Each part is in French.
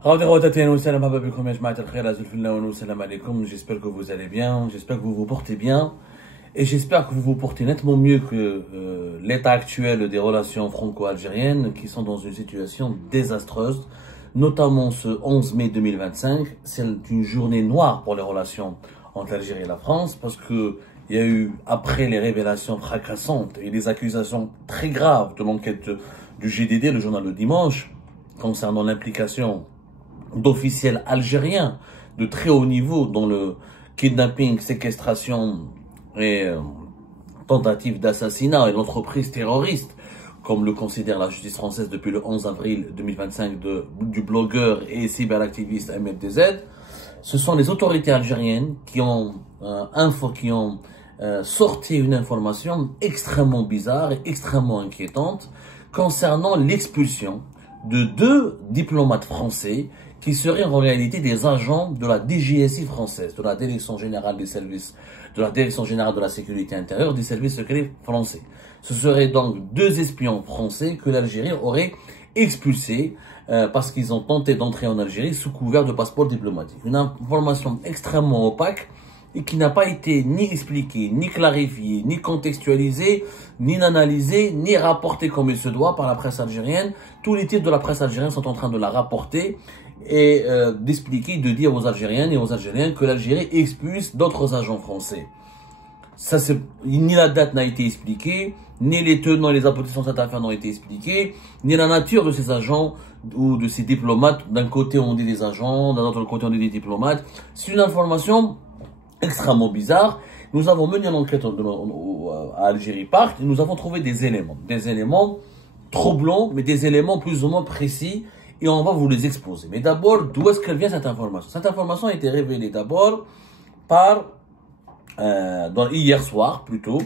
J'espère que vous allez bien, j'espère que vous vous portez bien et j'espère que vous vous portez nettement mieux que l'état actuel des relations franco-algériennes qui sont dans une situation désastreuse, notamment ce 11 mai 2025. C'est une journée noire pour les relations entre l'Algérie et la France parce que il y a eu, après les révélations fracassantes et les accusations très graves de l'enquête du GDD, le journal Le Dimanche, concernant l'implication d'officiels algériens de très haut niveau dans le kidnapping, séquestration et tentative d'assassinat et l'entreprise terroriste, comme le considère la justice française depuis le 11 avril 2025 du blogueur et cyberactiviste MFDZ. Ce sont les autorités algériennes qui ont sorti une information extrêmement bizarre et extrêmement inquiétante concernant l'expulsion de 2 diplomates français qui seraient en réalité des agents de la DGSI française, de la Direction Générale des Services, de la Direction Générale de la Sécurité Intérieure, des services secrets français. Ce seraient donc 2 espions français que l'Algérie aurait expulsés parce qu'ils ont tenté d'entrer en Algérie sous couvert de passeport diplomatique. Une information extrêmement opaque et qui n'a pas été ni expliquée, ni clarifiée, ni contextualisée, ni analysée, ni rapportée comme il se doit par la presse algérienne. Tous les titres de la presse algérienne sont en train de la rapporter et d'expliquer, de dire aux Algériennes et aux Algériens que l'Algérie expulse d'autres agents français. Ça, ni la date n'a été expliquée, ni les tenants et les aboutissants de cette affaire n'ont été expliqués, ni la nature de ces agents ou de ces diplomates. D'un côté, on dit des agents, d'un autre côté, on dit des diplomates. C'est une information extrêmement bizarre. Nous avons mené l'enquête à Algérie Park et nous avons trouvé des éléments troublants, mais des éléments plus ou moins précis, et on va vous les exposer. Mais d'abord, d'où est-ce qu'elle vient cette information? Cette information a été révélée d'abord par, hier soir plutôt,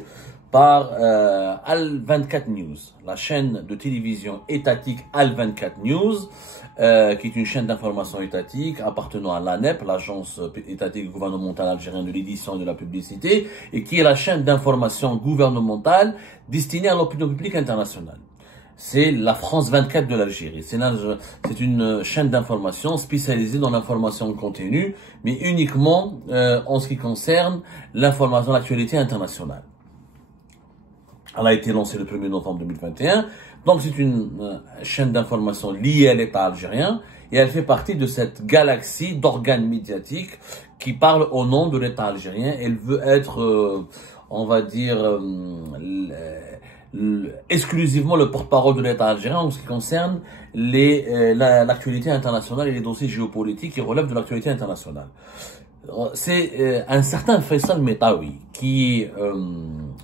par Al24 News, la chaîne de télévision étatique Al24 News, qui est une chaîne d'information étatique appartenant à l'ANEP, l'agence étatique gouvernementale algérienne de l'édition et de la publicité, et qui est la chaîne d'information gouvernementale destinée à l'opinion publique internationale. C'est la France 24 de l'Algérie. C'est une chaîne d'information spécialisée dans l'information continue, mais uniquement en ce qui concerne l'information, l'actualité internationale. Elle a été lancée le 1er novembre 2021. Donc, c'est une chaîne d'information liée à l'État algérien et elle fait partie de cette galaxie d'organes médiatiques qui parlent au nom de l'État algérien. Elle veut être, on va dire, exclusivement le porte-parole de l'État algérien en ce qui concerne l'actualité internationale et les dossiers géopolitiques qui relèvent de l'actualité internationale. C'est un certain Faisal Metaoui qui est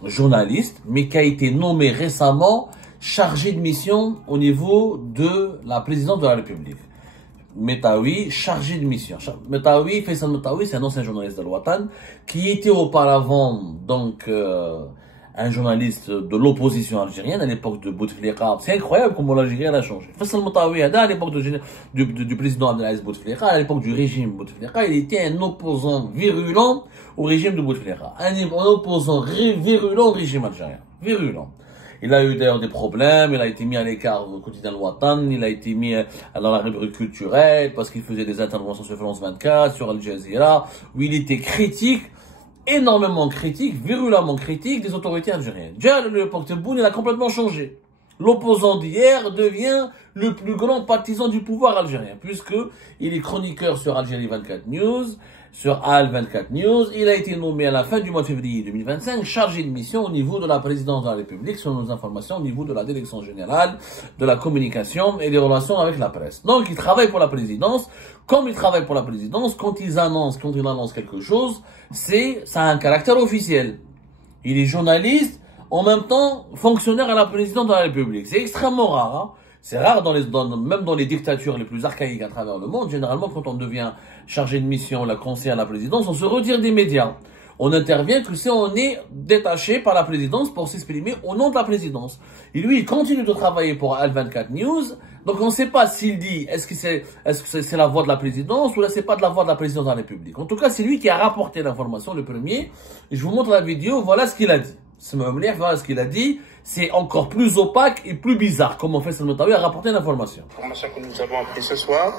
journaliste, mais qui a été nommé récemment chargé de mission au niveau de la présidence de la République. Metaoui, chargé de mission. Faisal Metaoui, c'est un ancien journaliste de l'Ouatan qui était auparavant donc un journaliste de l'opposition algérienne à l'époque de Bouteflika. C'est incroyable comment l'Algérie a changé. Faisal Metaoui, à l'époque du président Abdelaziz Bouteflika, à l'époque du régime Bouteflika, il était un opposant virulent au régime de Bouteflika. Un opposant virulent au régime algérien. Virulent. Il a eu d'ailleurs des problèmes, il a été mis à l'écart au quotidien Ouatan, il a été mis dans la rubrique culturelle parce qu'il faisait des interventions sur France 24, sur Al Jazeera, où il était critique, énormément critique, virulemment critique des autorités algériennes. Déjà, l'époque Tebboune, il a complètement changé. L'opposant d'hier devient le plus grand partisan du pouvoir algérien, puisque il est chroniqueur sur Algérie 24 News, sur Al24 News. Il a été nommé à la fin du mois de février 2025 chargé de mission au niveau de la présidence de la République, selon nos informations, au niveau de la Direction Générale de la Communication et des Relations avec la Presse. Donc, il travaille pour la présidence. Comme il travaille pour la présidence, quand il annonce quelque chose, ça a un caractère officiel. Il est journaliste, en même temps fonctionnaire à la présidence de la République. C'est extrêmement rare, hein. C'est rare même dans les dictatures les plus archaïques à travers le monde. Généralement, quand on devient chargé de mission, la conseiller à la présidence, on se retire des médias. On intervient que si on est détaché par la présidence pour s'exprimer au nom de la présidence. Et lui, il continue de travailler pour Al24 News. Donc, on ne sait pas s'il dit, est-ce que c'est la voix de la présidence ou là, c'est pas de la voix de la présidence de la République. En tout cas, c'est lui qui a rapporté l'information le premier. Et je vous montre la vidéo. Voilà ce qu'il a dit. Voilà ce qu'il a dit. c'est encore plus opaque et plus bizarre. Comment Faisal Moutaoui a rapporté l'information. L'information que nous avons appris ce soir,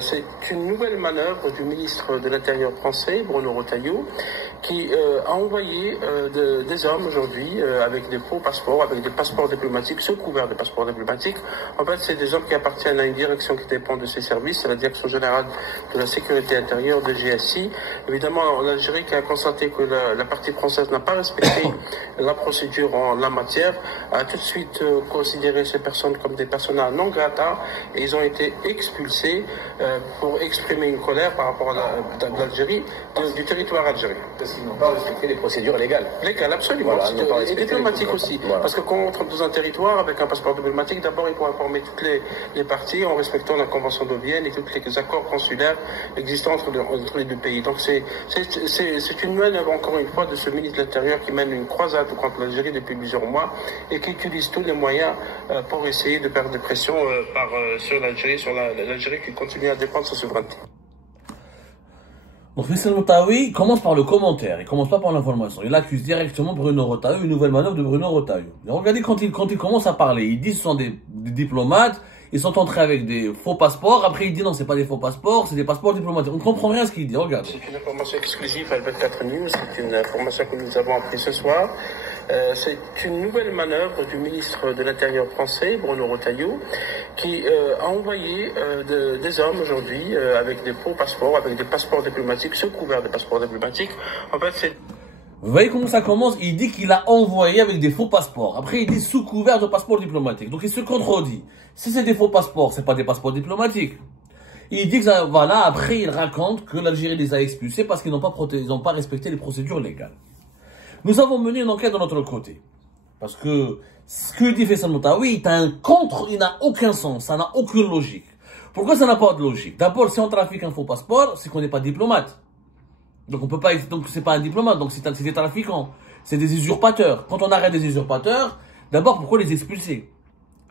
c'est une nouvelle manœuvre du ministre de l'Intérieur français, Bruno Retailleau, qui a envoyé des hommes aujourd'hui avec des faux passeports, avec des passeports diplomatiques, sous couvert de passeports diplomatiques. En fait, c'est des hommes qui appartiennent à une direction qui dépend de ces services, c'est la Direction générale de la sécurité intérieure de GSI. Évidemment, l'Algérie qui a constaté que la partie française n'a pas respecté la procédure en la matière, a tout de suite considéré ces personnes comme des persona non grata et ils ont été expulsés pour exprimer une colère par rapport à l'Algérie, du territoire algérien. Parce qu'ils n'ont pas respecté les procédures légales. Légales, absolument. Voilà, et diplomatiques aussi. Voilà. Parce que quand on entre dans un territoire avec un passeport diplomatique, d'abord il faut informer toutes les parties en respectant la Convention de Vienne et tous les accords consulaires existants entre les deux pays. Donc c'est une manœuvre, encore une fois, de ce ministre de l'Intérieur qui mène une croisade contre l'Algérie depuis plusieurs mois et qui utilise tous les moyens pour essayer de perdre de pression sur l'Algérie qui continue à défendre sa souveraineté. Donc Faisal Moutaoui commence par le commentaire, il commence pas par l'information. Il accuse directement Bruno Retailleau, une nouvelle manœuvre de Bruno Retailleau. Regardez quand il commence à parler, il dit que ce sont des diplomates, ils sont entrés avec des faux passeports, après il dit non c'est pas des faux passeports, c'est des passeports diplomatiques. On ne comprend rien à ce qu'il dit, regarde. C'est une information exclusive à 24 News, c'est une information que nous avons appris ce soir. C'est une nouvelle manœuvre du ministre de l'Intérieur français, Bruno Retailleau, qui a envoyé des hommes aujourd'hui avec des faux passeports, avec des passeports diplomatiques, sous couvert de passeports diplomatiques. En fait, c'est... Vous voyez comment ça commence? Il dit qu'il a envoyé avec des faux passeports. Après, il dit sous couvert de passeports diplomatiques. Donc, il se contredit. Si c'est des faux passeports, c'est pas des passeports diplomatiques. Il dit que ça, voilà, après, il raconte que l'Algérie les a expulsés parce qu'ils n'ont pas respecté les procédures légales. Nous avons mené une enquête de notre côté. Parce que ce que dit Faisal Moutaoui, il n'a aucun sens, ça n'a aucune logique. Pourquoi ça n'a pas de logique? D'abord, si on trafique un faux passeport, c'est qu'on n'est pas diplomate. Donc on peut pas, donc c'est pas un diplomate, donc c'est des trafiquants. C'est des usurpateurs. Quand on arrête des usurpateurs, d'abord, pourquoi les expulser?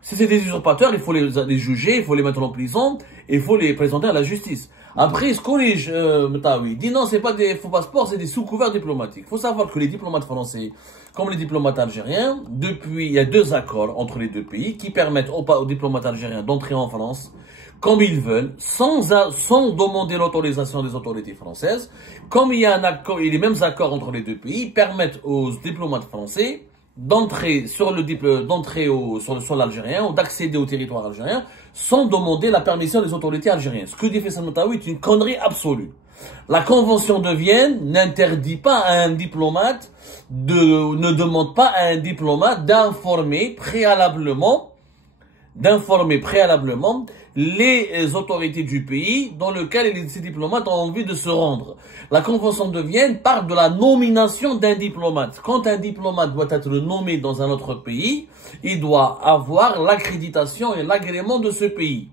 Si c'est des usurpateurs, il faut les juger, il faut les mettre en prison, et il faut les présenter à la justice. Après, il se corrige, Moutaoui. Il dit non, c'est pas des faux passeports, c'est des sous-couverts diplomatiques. Il faut savoir que les diplomates français, comme les diplomates algériens, depuis, il y a 2 accords entre les 2 pays qui permettent aux diplomates algériens d'entrer en France comme ils veulent, sans demander l'autorisation des autorités françaises. Comme il y a un accord, et les mêmes accords entre les 2 pays permettent aux diplomates français d'entrer sur le sol algérien ou d'accéder au territoire algérien sans demander la permission des autorités algériennes. Ce que dit Faisal Moutaoui est une connerie absolue. La Convention de Vienne n'interdit pas à un diplomate ne demande pas à un diplomate d'informer préalablement les autorités du pays dans lequel ces diplomates ont envie de se rendre. La Convention de Vienne parle de la nomination d'un diplomate. Quand un diplomate doit être nommé dans un autre pays, il doit avoir l'accréditation et l'agrément de ce pays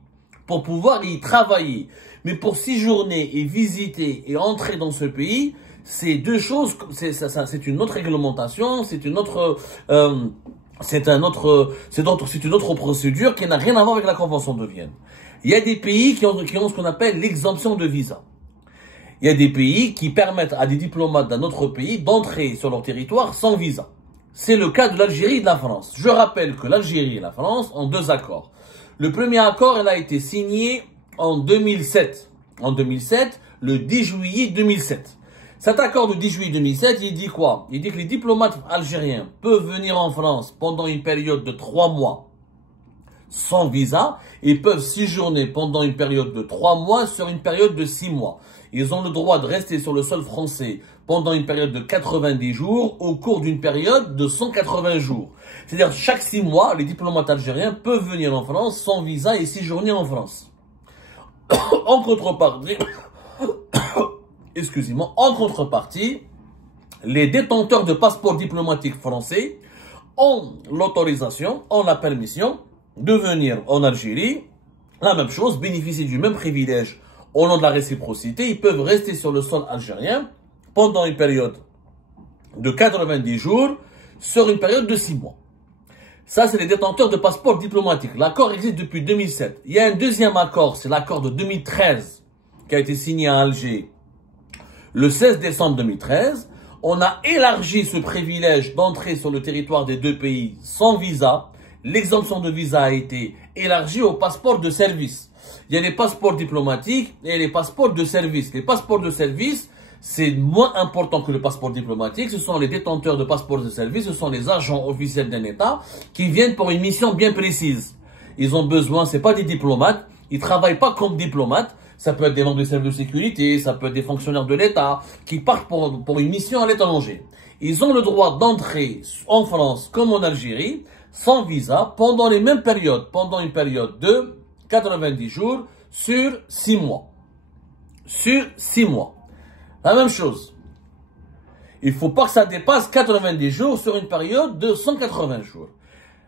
pour pouvoir y travailler. Mais pour séjourner et visiter et entrer dans ce pays, c'est 2 choses, c'est une autre réglementation, c'est une autre procédure qui n'a rien à voir avec la Convention de Vienne. Il y a des pays qui ont ce qu'on appelle l'exemption de visa. Il y a des pays qui permettent à des diplomates d'un autre pays d'entrer sur leur territoire sans visa. C'est le cas de l'Algérie et de la France. Je rappelle que l'Algérie et la France ont 2 accords. Le premier accord, il a été signé en 2007. En 2007, le 10 juillet 2007. Cet accord du 10 juillet 2007, il dit quoi? Il dit que les diplomates algériens peuvent venir en France pendant une période de 3 mois sans visa et peuvent séjourner pendant une période de 3 mois sur une période de 6 mois. Ils ont le droit de rester sur le sol français pendant une période de 90 jours au cours d'une période de 180 jours. C'est-à-dire chaque 6 mois, les diplomates algériens peuvent venir en France sans visa et séjourner en France. En contrepartie, en contrepartie, les détenteurs de passeports diplomatiques français ont l'autorisation, ont la permission de venir en Algérie. La même chose, bénéficier du même privilège au nom de la réciprocité. Ils peuvent rester sur le sol algérien pendant une période de 90 jours sur une période de 6 mois. Ça, c'est les détenteurs de passeports diplomatiques. L'accord existe depuis 2007. Il y a un deuxième accord, c'est l'accord de 2013 qui a été signé à Alger le 16 décembre 2013, On a élargi ce privilège d'entrer sur le territoire des deux pays sans visa. L'exemption de visa a été élargie aux passeports de service. Il y a les passeports diplomatiques et les passeports de service. Les passeports de service, c'est moins important que le passeport diplomatique. Ce sont les détenteurs de passeports de service, ce sont les agents officiels d'un État qui viennent pour une mission bien précise. Ils ont besoin, c'est pas des diplomates, ils travaillent pas comme diplomates. Ça peut être des membres du service de sécurité, ça peut être des fonctionnaires de l'État qui partent pour une mission à l'étranger. Ils ont le droit d'entrer en France comme en Algérie sans visa pendant les mêmes périodes, pendant une période de 90 jours sur 6 mois. Sur 6 mois. La même chose. Il ne faut pas que ça dépasse 90 jours sur une période de 180 jours.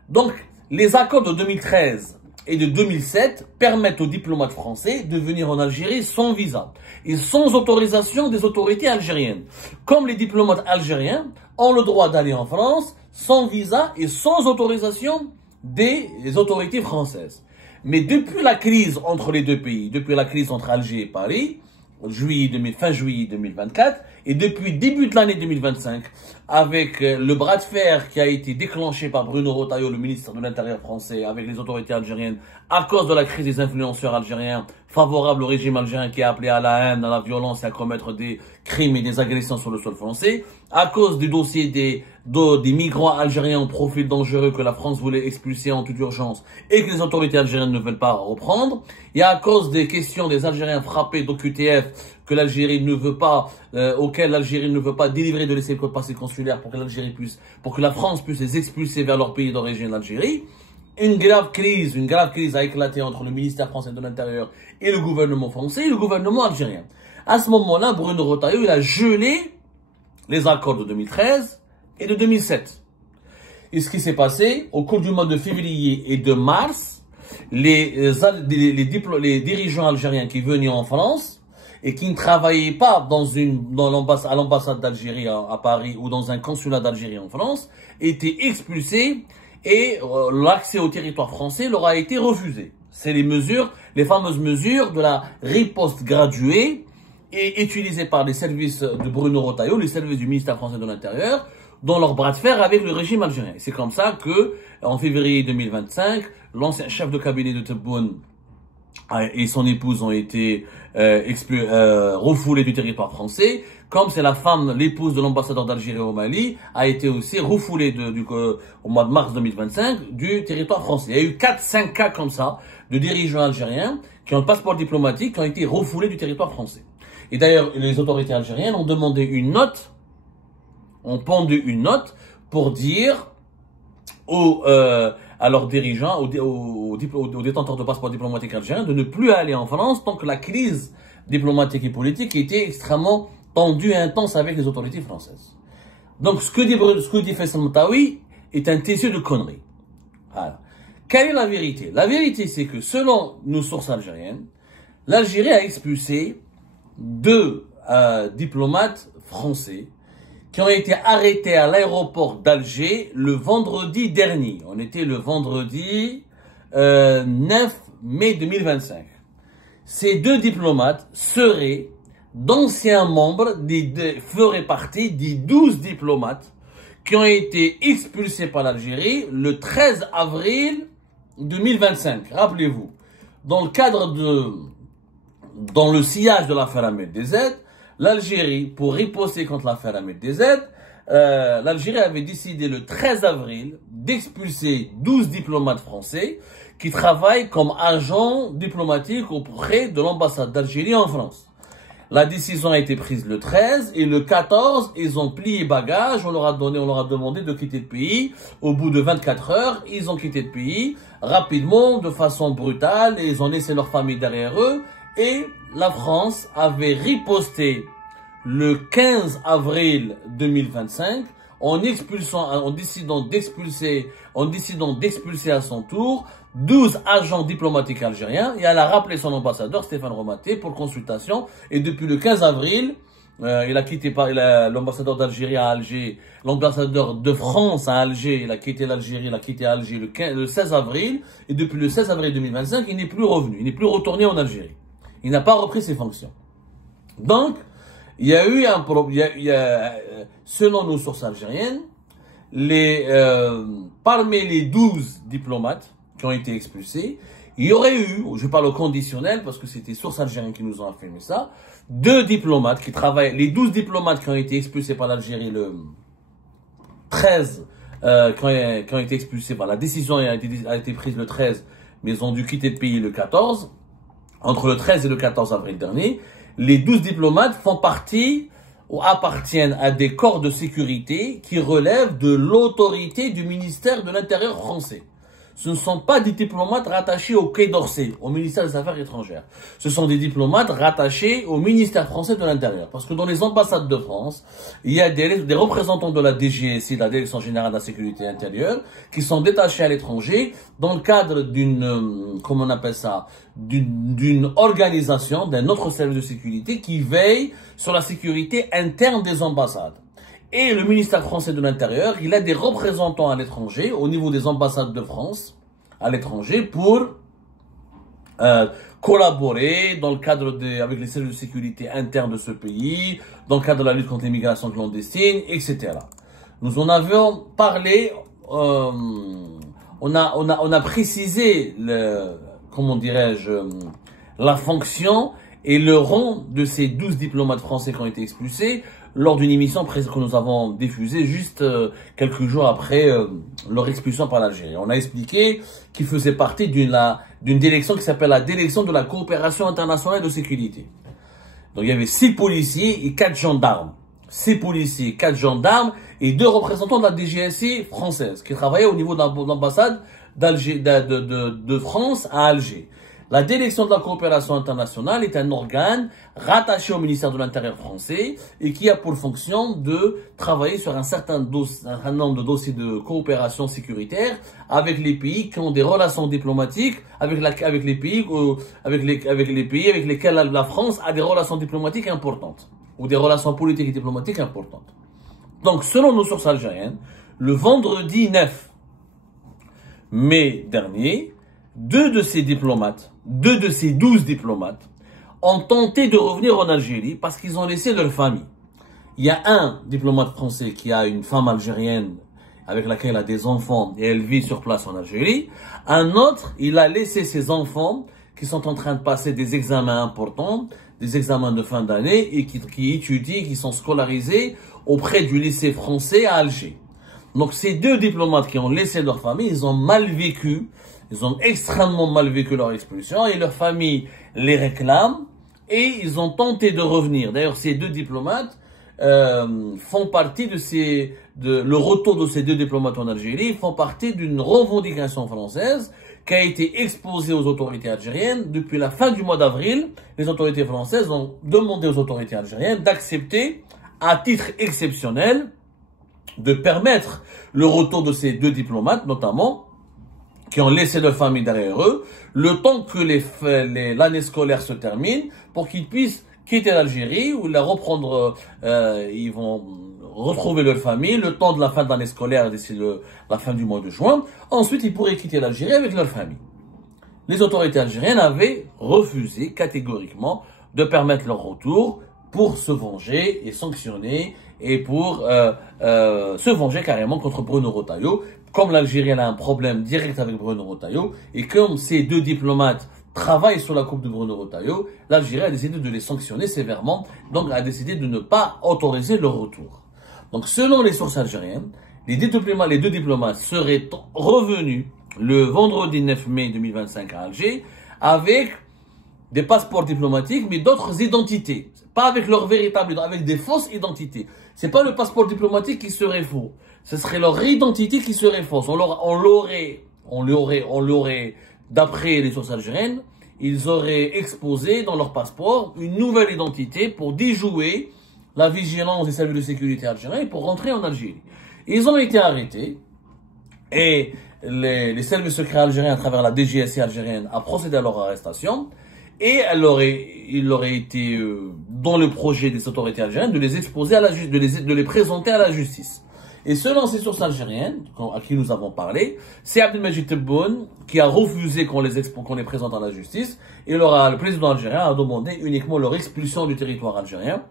Donc, les accords de 2013 et de 2007 permettent aux diplomates français de venir en Algérie sans visa et sans autorisation des autorités algériennes. Comme les diplomates algériens ont le droit d'aller en France sans visa et sans autorisation des autorités françaises. Mais depuis la crise entre les deux pays, depuis la crise entre Alger et Paris, fin juillet 2024, et depuis début de l'année 2025, avec le bras de fer qui a été déclenché par Bruno Retailleau, le ministre de l'Intérieur français, avec les autorités algériennes, à cause de la crise des influenceurs algériens, favorables au régime algérien qui a appelé à la haine, à la violence et à commettre des crimes et des agressions sur le sol français, à cause du dossier des migrants algériens au profil dangereux que la France voulait expulser en toute urgence et que les autorités algériennes ne veulent pas reprendre, et à cause des questions des Algériens frappés d'OQTF que l'Algérie ne veut pas, auxquels l'Algérie ne veut pas délivrer de laisser le passer consulaire pour que la France puisse les expulser vers leur pays d'origine, l'Algérie. Une grave crise a éclaté entre le ministère français de l'Intérieur et le gouvernement français et le gouvernement algérien. À ce moment-là, Bruno Retailleau, il a gelé les accords de 2013 et de 2007. Et ce qui s'est passé, au cours du mois de février et de mars, les dirigeants algériens qui venaient en France et qui ne travaillaient pas à l'ambassade d'Algérie à Paris ou dans un consulat d'Algérie en France, étaient expulsés et l'accès au territoire français leur a été refusé. C'est les fameuses mesures de la riposte graduée et utilisées par les services de Bruno Retailleau, les services du ministère français de l'Intérieur, dans leur bras de fer avec le régime algérien. C'est comme ça que, en février 2025, l'ancien chef de cabinet de Tebboune et son épouse ont été refoulés du territoire français, comme c'est l'épouse de l'ambassadeur d'Algérie au Mali, a été aussi refoulée au mois de mars 2025 du territoire français. Il y a eu 4-5 cas comme ça de dirigeants algériens qui ont le passeport diplomatique qui ont été refoulés du territoire français. Et d'ailleurs, les autorités algériennes ont demandé une note, ont pendu une note pour dire à leurs dirigeants, aux détenteurs de passeports diplomatiques algériens de ne plus aller en France tant que la crise diplomatique et politique était extrêmement tendue et intense avec les autorités françaises. Donc ce que dit Faisal Moutaoui est un tissu de conneries. Voilà. Quelle est la vérité? La vérité, c'est que selon nos sources algériennes, l'Algérie a expulsé 2 diplomates français qui ont été arrêtés à l'aéroport d'Alger le vendredi dernier. On était le vendredi 9 mai 2025. Ces 2 diplomates seraient d'anciens membres feraient partie des 12 diplomates qui ont été expulsés par l'Algérie le 13 avril 2025. Rappelez-vous, dans le sillage de l'affaire Ahmed DZ, l'Algérie, pour riposter contre l'affaire Ahmed DZ, l'Algérie avait décidé le 13 avril d'expulser 12 diplomates français qui travaillent comme agents diplomatiques auprès de l'ambassade d'Algérie en France. La décision a été prise le 13 et le 14, ils ont plié bagages, on leur a demandé de quitter le pays. Au bout de 24 heures, ils ont quitté le pays rapidement, de façon brutale, et ils ont laissé leur famille derrière eux. Et la France avait riposté le 15 avril 2025 en décidant d'expulser à son tour 12 agents diplomatiques algériens, et elle a rappelé son ambassadeur Stéphane Romaté pour consultation, et depuis le 15 avril, il a quitté l'ambassadeur d'Algérie à Alger, l'ambassadeur de France à Alger, il a quitté l'Algérie, il a quitté Alger le 16 avril, et depuis le 16 avril 2025, il n'est plus revenu, il n'est plus retourné en Algérie. Il n'a pas repris ses fonctions. Donc, il y a eu un problème, selon nos sources algériennes, parmi les 12 diplomates qui ont été expulsés, il y aurait eu, je parle au conditionnel parce que c'était sources algériennes qui nous ont affirmé ça, 2 diplomates qui travaillent, les 12 diplomates qui ont été expulsés par l'Algérie le 13, qui ont été expulsés par la décision a été prise le 13, mais ils ont dû quitter le pays le 14, entre le 13 et le 14 avril dernier. Les 12 diplomates font partie ou appartiennent à des corps de sécurité qui relèvent de l'autorité du ministère de l'Intérieur français. Ce ne sont pas des diplomates rattachés au Quai d'Orsay, au ministère des Affaires étrangères. Ce sont des diplomates rattachés au ministère français de l'Intérieur. Parce que dans les ambassades de France, il y a des représentants de la DGSI, de la Direction Générale de la Sécurité Intérieure, qui sont détachés à l'étranger dans le cadre d'une, comment on appelle ça, d'une organisation, d'un autre service de sécurité qui veille sur la sécurité interne des ambassades. Et le ministère français de l'Intérieur, il a des représentants à l'étranger, au niveau des ambassades de France, à l'étranger, pour collaborer dans le cadre avec les services de sécurité internes de ce pays, dans le cadre de la lutte contre l'immigration clandestine, etc. Nous en avions parlé, on a précisé, comment dirais-je, la fonction et le rang de ces 12 diplomates français qui ont été expulsés, lors d'une émission que nous avons diffusée juste quelques jours après leur expulsion par l'Algérie. On a expliqué qu'ils faisaient partie d'une direction qui s'appelle la direction de la coopération internationale de sécurité. Donc il y avait 6 policiers et 4 gendarmes. 6 policiers, 4 gendarmes et 2 représentants de la DGSI française qui travaillaient au niveau de l'ambassade de France à Alger. La direction de la coopération internationale est un organe rattaché au ministère de l'Intérieur français et qui a pour fonction de travailler sur un certain nombre de dossiers de coopération sécuritaire avec les pays qui ont des relations diplomatiques avec les pays avec lesquels la France a des relations diplomatiques importantes ou des relations politiques et diplomatiques importantes. Donc, selon nos sources algériennes, le vendredi 9 mai dernier, 2 de ces 12 diplomates, ont tenté de revenir en Algérie parce qu'ils ont laissé leur famille. Il y a un diplomate français qui a une femme algérienne avec laquelle il a des enfants et elle vit sur place en Algérie. Un autre, il a laissé ses enfants qui sont en train de passer des examens importants, des examens de fin d'année et qui étudient, qui sont scolarisés auprès du lycée français à Alger. Donc ces 2 diplomates qui ont laissé leur famille, ils ont mal vécu. Ils ont extrêmement mal vécu leur expulsion et leur famille les réclame et ils ont tenté de revenir. D'ailleurs, ces 2 diplomates font partie le retour de ces 2 diplomates en Algérie font partie d'une revendication française qui a été exposée aux autorités algériennes. Depuis la fin du mois d'avril, les autorités françaises ont demandé aux autorités algériennes d'accepter, à titre exceptionnel, de permettre le retour de ces 2 diplomates, notamment, qui ont laissé leur famille derrière eux, le temps que l'année scolaire se termine, pour qu'ils puissent quitter l'Algérie, ou ils vont retrouver leur famille, le temps de la fin de l'année scolaire, d'ici la fin du mois de juin. Ensuite, ils pourraient quitter l'Algérie avec leur famille. Les autorités algériennes avaient refusé catégoriquement de permettre leur retour pour se venger et sanctionner, et pour se venger carrément contre Bruno Retailleau. Comme l'Algérie a un problème direct avec Bruno Retailleau, et comme ces 2 diplomates travaillent sur la coupe de Bruno Retailleau, l'Algérie a décidé de les sanctionner sévèrement, donc a décidé de ne pas autoriser leur retour. Donc selon les sources algériennes, les 2 diplomates seraient revenus le vendredi 9 mai 2025 à Alger avec des passeports diplomatiques, mais d'autres identités. Pas avec leur véritable, avec des fausses identités. C'est pas le passeport diplomatique qui serait faux. Ce serait leur identité qui serait fausse. On l'aurait, d'après les sources algériennes, ils auraient exposé dans leur passeport une nouvelle identité pour déjouer la vigilance des services de sécurité algériens pour rentrer en Algérie. Ils ont été arrêtés et les services secrets algériens, à travers la DGSI algérienne, a procédé à leur arrestation. Et il aurait été dans le projet des autorités algériennes de les exposer à de les présenter à la justice. Et selon ces sources algériennes, à qui nous avons parlé, c'est Abdelmajid Tebboune qui a refusé qu'on les présente à la justice. Et le président algérien a demandé uniquement leur expulsion du territoire algérien.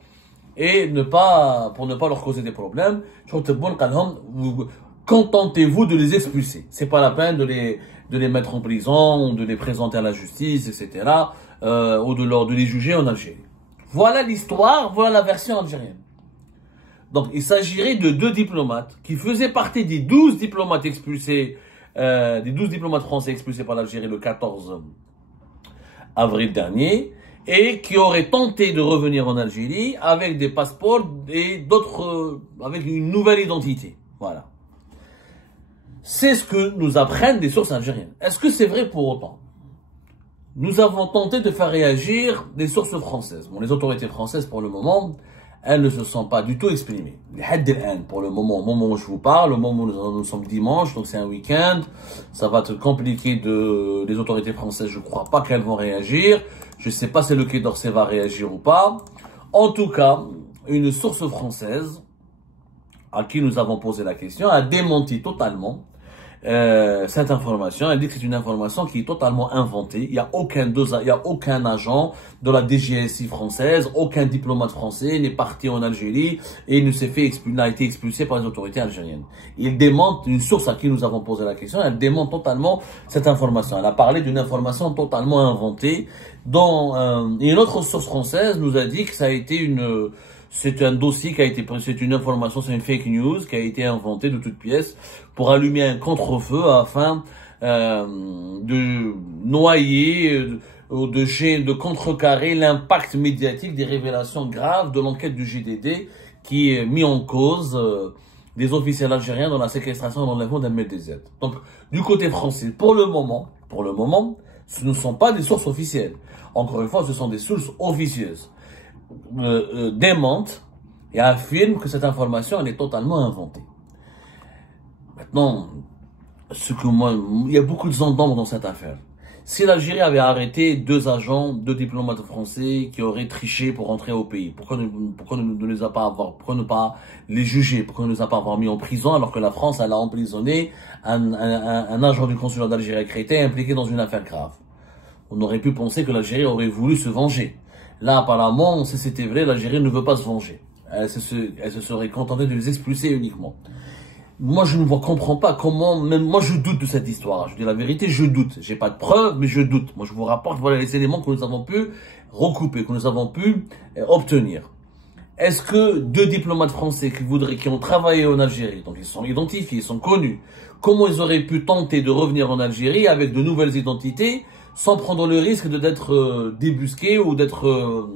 et pour ne pas leur causer des problèmes. Contentez-vous de les expulser. C'est pas la peine de les mettre en prison, de les présenter à la justice, etc. Ou de les juger en Algérie. Voilà l'histoire, voilà la version algérienne. Donc, il s'agirait de 2 diplomates qui faisaient partie des 12 diplomates expulsés, des 12 diplomates français expulsés par l'Algérie le 14 avril dernier, et qui auraient tenté de revenir en Algérie avec des passeports et d'autres, avec une nouvelle identité. Voilà. C'est ce que nous apprennent des sources algériennes. Est-ce que c'est vrai pour autant? Nous avons tenté de faire réagir des sources françaises. Bon, les autorités françaises, pour le moment, elles ne se sont pas du tout exprimées. Pour le moment, au moment où je vous parle, au moment où nous sommes dimanche, donc c'est un week-end, ça va être compliqué les autorités françaises, je ne crois pas qu'elles vont réagir. Je ne sais pas si le Quai d'Orsay va réagir ou pas. En tout cas, une source française, à qui nous avons posé la question, a démenti totalement cette information. Elle dit que c'est une information qui est totalement inventée. Il n'y a aucun agent de la DGSI française, aucun diplomate français n'est parti en Algérie et n'a été expulsé par les autorités algériennes. Il démente, une source à qui nous avons posé la question, elle démente totalement cette information. Elle a parlé d'une information totalement inventée et une autre source française nous a dit que ça a été c'est un dossier c'est une information, c'est une fake news qui a été inventée de toutes pièces pour allumer un contre-feu afin de noyer ou de contrecarrer l'impact médiatique des révélations graves de l'enquête du JDD qui est mis en cause des officiels algériens dans la séquestration et l'enlèvement d'Ahmed Dezet. Donc, du côté français, pour le moment, ce ne sont pas des sources officielles. Encore une fois, ce sont des sources officieuses. Démente et affirme que cette information elle est totalement inventée. Maintenant, il y a beaucoup de zones d'ombre dans cette affaire. Si l'Algérie avait arrêté 2 agents, 2 diplomates français qui auraient triché pour rentrer au pays, pourquoi ne pas les juger, pourquoi ne les a pas avoir mis en prison alors que la France elle a emprisonné un agent du consulat d'Algérie à Créteil impliqué dans une affaire grave? On aurait pu penser que l'Algérie aurait voulu se venger. Là, apparemment, si c'était vrai, l'Algérie ne veut pas se venger. Elle se serait contentée de les expulser uniquement. Moi, je ne comprends pas comment, même moi, je doute de cette histoire. Je dis la vérité, je doute. J'ai pas de preuves, mais je doute. Moi, je vous rapporte, voilà les éléments que nous avons pu recouper, que nous avons pu obtenir. Est-ce que 2 diplomates français qui ont travaillé en Algérie, donc ils sont identifiés, ils sont connus, comment ils auraient pu tenter de revenir en Algérie avec de nouvelles identités, sans prendre le risque d'être débusqué ou d'être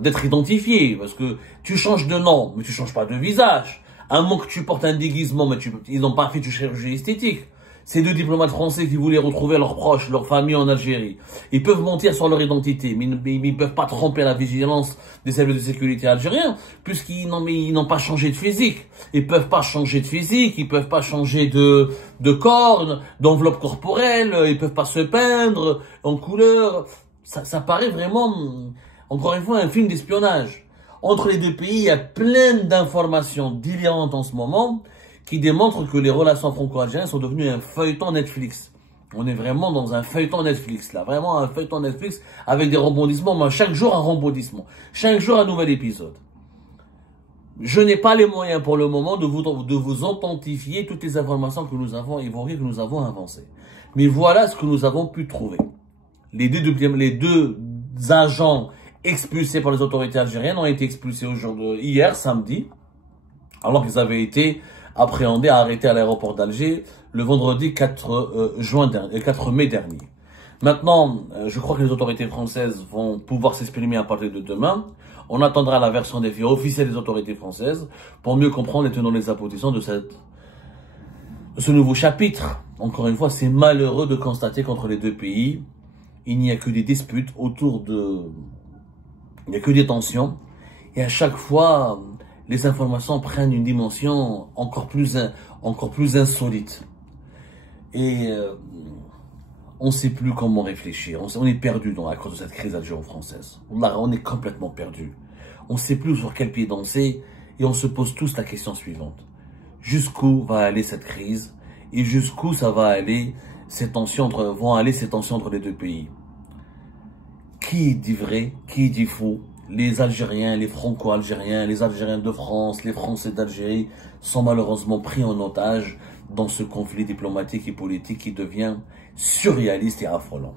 d'être identifié, parce que tu changes de nom, mais tu changes pas de visage. À moins que tu portes un déguisement, mais ils n'ont pas fait de chirurgie esthétique. Ces 2 diplomates français qui voulaient retrouver leurs proches, leurs familles en Algérie, ils peuvent mentir sur leur identité, mais ils ne peuvent pas tromper la vigilance des services de sécurité algériens, puisqu'ils n'ont pas changé de physique. Ils peuvent pas changer de physique, ils peuvent pas changer de corps, d'enveloppe corporelle, ils peuvent pas se peindre en couleur. Ça paraît vraiment, encore une fois, un film d'espionnage. Entre les 2 pays, il y a plein d'informations délirantes en ce moment, qui démontre que les relations franco-algériennes sont devenues un feuilleton Netflix. On est vraiment dans un feuilleton Netflix, là. Vraiment un feuilleton Netflix avec des rebondissements. Mais chaque jour, un rebondissement. Chaque jour, un nouvel épisode. Je n'ai pas les moyens pour le moment de vous authentifier toutes les informations que nous avons évoquées, que nous avons avancées. Mais voilà ce que nous avons pu trouver. Les deux agents expulsés par les autorités algériennes ont été expulsés hier, samedi, alors qu'ils avaient été appréhendés, arrêtés à l'aéroport d'Alger le vendredi 4 mai dernier. Maintenant, je crois que les autorités françaises vont pouvoir s'exprimer à partir de demain. On attendra la version des faits officielle des autorités françaises pour mieux comprendre les tenants et les aboutissants de ce nouveau chapitre. Encore une fois, c'est malheureux de constater qu'entre les 2 pays, il n'y a que des disputes il n'y a que des tensions. Et à chaque fois, les informations prennent une dimension encore plus insolite. Et on ne sait plus comment réfléchir. On est perdu à cause de cette crise algéro-française. On est complètement perdu. On ne sait plus sur quel pied danser. Et on se pose tous la question suivante. Jusqu'où va aller cette crise? Et jusqu'où vont aller ces tensions entre les 2 pays? qui dit vrai, qui dit faux. Les Algériens, les Franco-Algériens, les Algériens de France, les Français d'Algérie sont malheureusement pris en otage dans ce conflit diplomatique et politique qui devient surréaliste et affolant.